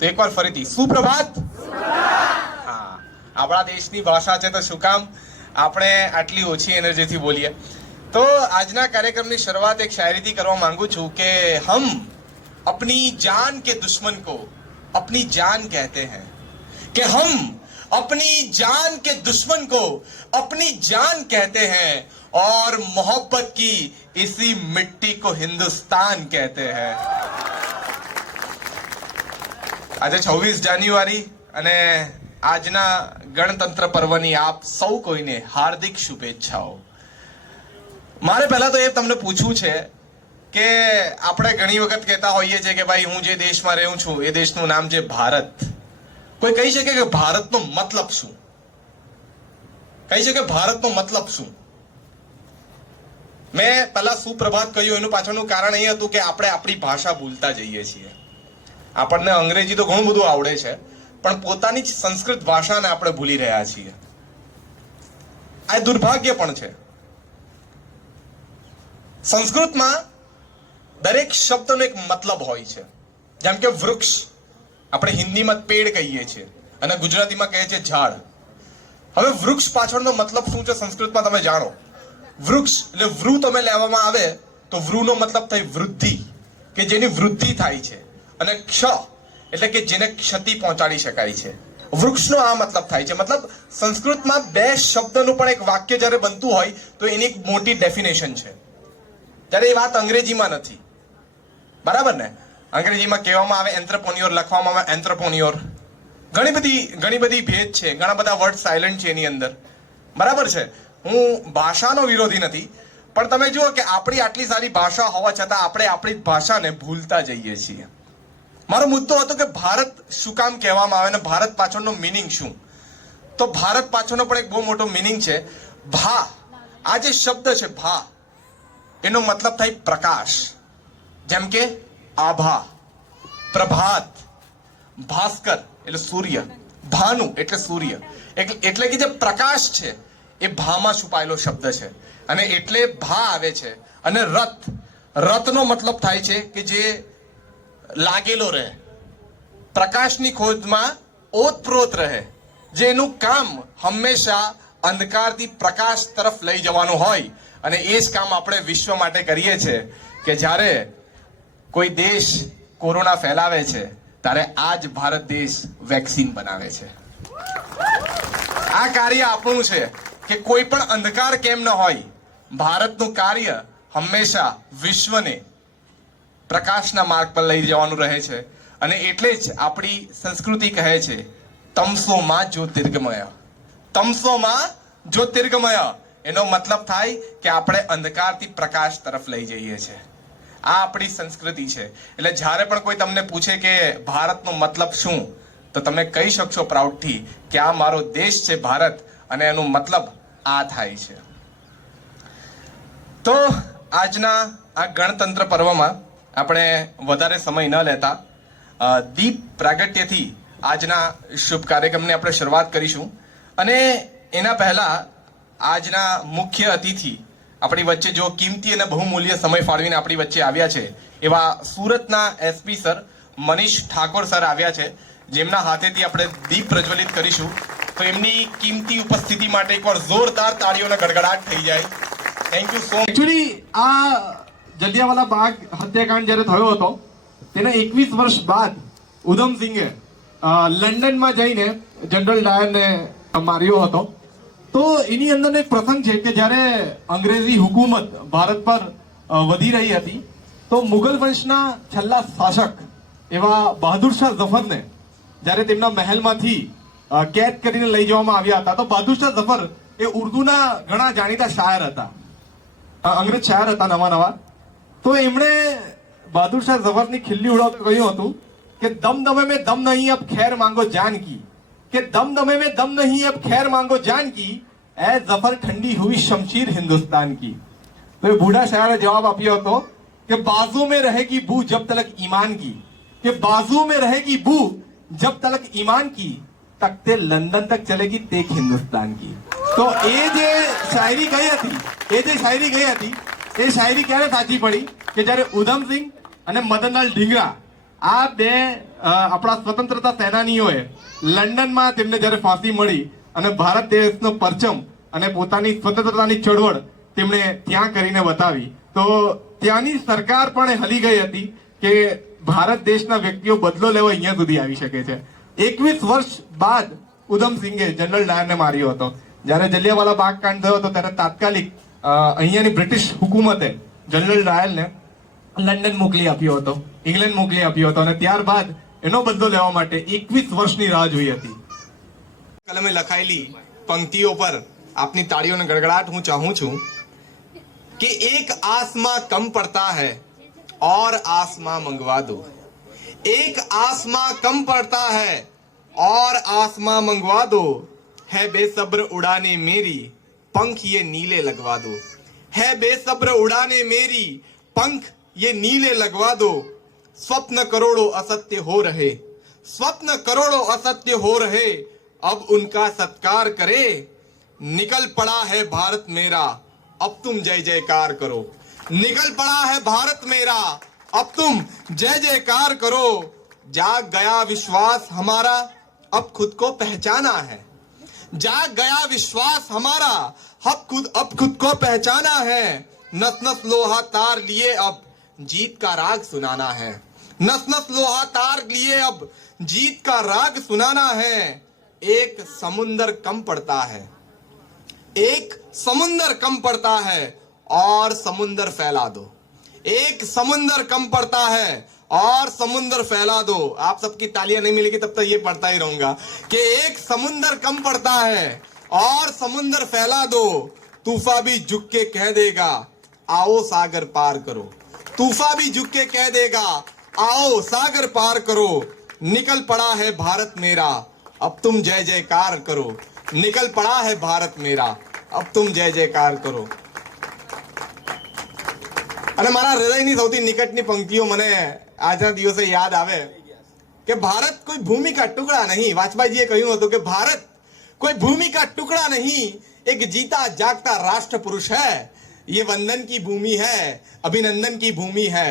તો એકવાર ફરીથી સુપ્રભાત. હા, આપણા દેશની ભાષા છે તો શું કામ આપણે આટલી ઓછી એનર્જીથી બોલીએ. તો આજના કાર્યક્રમની શરૂઆત એક શાયરીથી કરવા માંગુ છું કે હમ अपनी जान के दुश्मन को अपनी जान कहते हैं, कि हम अपनी जान के दुश्मन को अपनी जान कहते हैं और मोहब्बत की इसी मिट्टी को हिंदुस्तान कहते हैं. આજે 26 જાન્યુઆરી અને આજના ગણતંત્ર પર્વની આપ સૌ કોઈને હાર્દિક શુભેચ્છાઓ. મારે પહેલા તો એ તમને પૂછવું છે કે આપણે ઘણી વખત કહેતા હોઈએ છીએ કે ભાઈ હું જે દેશમાં રહું છું એ દેશનું નામ છે ભારત. કોઈ કહી શકે કે ભારતનો મતલબ શું? કહી શકે ભારતનો મતલબ શું? મેં પહેલા સુપ્રભાત કહ્યું એનું પાછળનું કારણ એ હતું કે આપણે આપણી ભાષા ભૂલતા જઈએ છીએ. આપણને અંગ્રેજી તો ઘણું બધું આવડે છે, પણ પોતાની જ સંસ્કૃત ભાષાને આપણે ભૂલી રહ્યા છીએ. આ દુર્ભાગ્ય પણ છે. સંસ્કૃતમાં દરેક શબ્દનો એક મતલબ હોય છે. જેમ કે વૃક્ષ આપણે હિન્દીમાં પેડ કહીએ છીએ અને ગુજરાતીમાં કહે છે ઝાડ. હવે વૃક્ષ પાછળનો મતલબ શું છે સંસ્કૃતમાં તમે જાણો? વૃક્ષ એટલે વૃ તમે લેવામાં આવે તો વૃનો મતલબ થાય વૃદ્ધિ, કે જેની વૃદ્ધિ થાય છે, અને ક્ષ એટલે કે જેને ક્ષતિ પહોંચાડી શકાય છે. વૃક્ષનો આ મતલબ થાય છે. મતલબ સંસ્કૃતમાં બે શબ્દનું પણ એક વાક્ય જ્યારે બનતું હોય તો એની એક મોટી ડેફિનેશન છે, જ્યારે એ વાત અંગ્રેજીમાં નથી. બરાબર ને? અંગ્રેજીમાં કહેવામાં આવે એન્ટ્રપ્રોન્યોર, લખવામાં આવે એન્ટ્રપ્રોન્યોર. ઘણી બધી ભેદ છે, ઘણા બધા વર્ડ સાયલન્ટ છે એની અંદર. બરાબર છે? હું ભાષાનો વિરોધી નથી, પણ તમે જુઓ કે આપણી આટલી સારી ભાષા હોવા છતાં આપણે આપણી ભાષાને ભૂલતા જઈએ છીએ. મારો મુદ્દો હતો કે ભારત શું કામ કહેવામાં આવે અને ભારત પાછળનો મિનિંગ શું? તો ભારત પાછળનો પણ એક બહુ મોટો મિનિંગ છે. ભા, આ જે શબ્દ છે ભા, એનો મતલબ થાય પ્રકાશ. જેમ કે આભા, પ્રભાત, ભાસ્કર એટલે સૂર્ય, ભાનુ એટલે સૂર્ય. એટલે કે જે પ્રકાશ છે એ ભામાં છુપાયેલો શબ્દ છે, અને એટલે ભા આવે છે. અને રથ, રથનો મતલબ થાય છે કે જે લાગેલો રહે, પ્રકાશની ખોજમાં ઓતપ્રોત રહે, જેનું કામ હંમેશા અંધકારથી પ્રકાશ તરફ લઈ જવાનું હોય. અને એ જ કામ આપણે વિશ્વ માટે કરીએ છીએ કે જ્યારે કોઈ દેશ કોરોના ફેલાવે છે ત્યારે આ જ ભારત દેશ વેક્સિન બનાવે છે. આ કાર્ય આપણું છે કે કોઈ પણ અંધકાર કેમ ન હોય, ભારતનું કાર્ય હંમેશા વિશ્વને પ્રકાશના માર્ગ પર લઈ જવાનું રહે છે. અને એટલે જ આપણી સંસ્કૃતિ કહે છે તમસોમાં જ્યોતિર્ગમય. તમસોમાં જ્યોતિર્ગમય એનો મતલબ થાય કે આપણે અંધકારથી પ્રકાશ તરફ લઈ જઈએ છીએ. આ આપણી સંસ્કૃતિ છે. એટલે જ્યારે પણ કોઈ તમને પૂછે કે ભારતનો મતલબ શું, તો તમે કહી શકશો પ્રાઉડથી કે આ મારો દેશ છે ભારત, અને એનો મતલબ આ થાય છે. તો આજના આ ગણતંત્ર પર્વમાં આપણે વધારે સમય ન લેતા દીપ પ્રાગટ્યથી આજના શુભ કાર્યક્રમની આપણે શરૂઆત કરીશું. અને એના પહેલા આજના મુખ્ય અતિથિ આપણી વચ્ચે જો કિંમતી અને બહુમૂલ્ય સમય ફાળવીને આપણી વચ્ચે આવ્યા છે એવા સુરતના SP sir Manish Thakor sir આવ્યા છે, જેમના હાથેથી આપણે દીપ પ્રજ્વલિત કરીશું. તો એમની કિંમતી ઉપસ્થિતિ માટે એકવાર જોરદાર તાળીઓના ગડગડાટ થઈ જાય. Thank you so much. Actually આ જલિયાવાલા બાગ હત્યાકાંડ જ્યારે થયો હતો તેના 21 વર્ષ બાદ ઉધમસિંહે લંડનમાં જઈને જનરલ ડાયરને માર્યો હતો. તો એની અંદર એક પ્રસંગ છે કે જ્યારે અંગ્રેજી હુકુમત ભારત પર વધી રહી હતી તો મુગલ વંશના છેલ્લા શાસક એવા બહાદુર શાહ ઝફરને જ્યારે તેમના મહેલમાંથી કેદ કરીને લઈ જવામાં આવ્યા હતા. તો બહાદુર શાહ ઝફર એ ઉર્દુના ઘણા જાણીતા શાયર હતા, અંગ્રેજ શાયર હતા નવા. તો એમણે બહાદુર શાહ ઝફરની ખિલ્લી ઉડાવતું કહ્યું હતું કે દમદમે મેં દમ નહીં અબ ખેર માંગો જાન કી, કે દમદમે में दम नहीं अब खैर मांगो जान की, ऐ जफर ठंडी हुई शमशीर हिंदुस्तान की. तो ये बूढ़ा शायर जवाब आप्યો હતો કે बाजू में रहेगी बू जब तलक ईमान की, કે बाजू में रहेगी बू जब तलक ईमान की, तकते लंदन तक चलेगी तेक हिंदुस्तान की. તો એ જે શાયરી ગઈ હતી એ શાયરી ક્યારે સાચી પડી કે જ્યારે ઉધમસિંહ અને મદનલાલ ઢીંગરા આ બે આપણા સ્વતંત્રતા સેનાનીઓએ લંડનમાં તેમને જ્યારે ફાંસી મળી અને ભારત દેશનો પરચમ અને પોતાની સ્વતંત્રતાની ચળવળ તેમણે ત્યાં કરીને બતાવી, તો ત્યાંની સરકાર પણ હલી ગઈ હતી કે ભારત દેશના વ્યક્તિઓ બદલો લેવા અહીંયા સુધી આવી શકે છે. 21 વર્ષ બાદ ઉધમસિંગે જનરલ ડાયરને માર્યો હતો. જ્યારે જલિયાવાલા બાગ કાંડ થયો હતો ત્યારે તાત્કાલિક અહીંયાની બ્રિટિશ હુકુમતે જનરલ ડાયરને લંડન મોકલી આપ્યો હતો, ઇંગ્લેન્ડ મોકલી આપ્યો હતો અને ત્યારબાદ એનો બદલો લેવા માટે 21 વર્ષની રાહ જોઈ હતી. કલમે લખાયેલી પંક્તિઓ પર આપની તાળીઓને ગડગડાટ હું ચાહું છું कि एक आसमां कम पड़ता है और आसमां मंगवा दो, एक आसमां कम पड़ता है और आसमां मंगवा दो, है बेसब्र उड़ाने मेरी पंख ये नीले लगवा दो, है बेसब्र उड़ाने मेरी पंख ये नीले लगवा दो, स्वप्न करोड़ों असत्य हो रहे, स्वप्न करोड़ों असत्य हो रहे, अब उनका सत्कार करे, निकल पड़ा है भारत मेरा, अब तुम जय जयकार करो, निकल पड़ा है भारत मेरा, अब तुम जय जयकार करो, जाग गया विश्वास हमारा, अब खुद को पहचाना है, जाग गया विश्वास हमारा, अब खुद को पहचाना है, नस नस लोहा तार लिए अब जीत का राग सुनाना है, नस नस लोहा तार लिए अब जीत का राग सुनाना है, एक समुंदर कम पड़ता है, एक समुंदर कम पड़ता है और समुंदर फैला दो, एक समुंदर कम पड़ता है और समुंदर फैला दो. आप सबकी तालियां नहीं मिलेगी तब तक ये पढ़ता ही रहूंगा कि एक समुंदर कम पड़ता है और समुंदर फैला दो, तूफा भी झुक के कह देगा आओ सागर पार करो, तूफा भी झुक के कह देगा आओ सागर पार करो, निकल पड़ा है भारत मेरा, अब तुम जय जयकार करो, निकल पड़ा है भारत मेरा, अब तुम जय जयકાર કરો. અને મારા હૃદયની સૌથી નિકટની પંક્તિઓ મને આજના દિવસે યાદ આવે કે ભારત કોઈ ભૂમિ કા ટુકડા નહીં. વાજપેયીજીએ કહ્યું હતું કે ભારત કોઈ ભૂમિ કા ટુકડા નહીં, એક जीता जागता राष्ट्र पुरुष है, ये वंदन की भूमि है, अभिनंदन की भूमि है,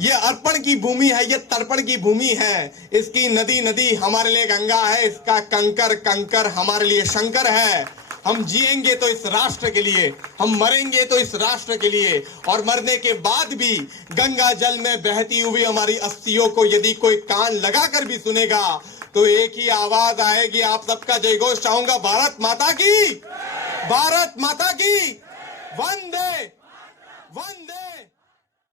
ये अर्पण की भूमि है, ये तर्पण की भूमि है, इसकी नदी नदी हमारे लिए गंगा है, इसका कंकर कंकर हमारे लिए शंकर है. हम जिएंगे तो इस राष्ट्र के लिए, हम मरेंगे तो इस राष्ट्र के लिए, और मरने के बाद भी गंगा जल में बहती हुई हमारी अस्थियों को यदि कोई कान लगाकर भी सुनेगा तो एक ही आवाज आएगी. आप सबका जय घोष चाहूंगा, भारत माता की, भारत माता की, वंदे वंदे.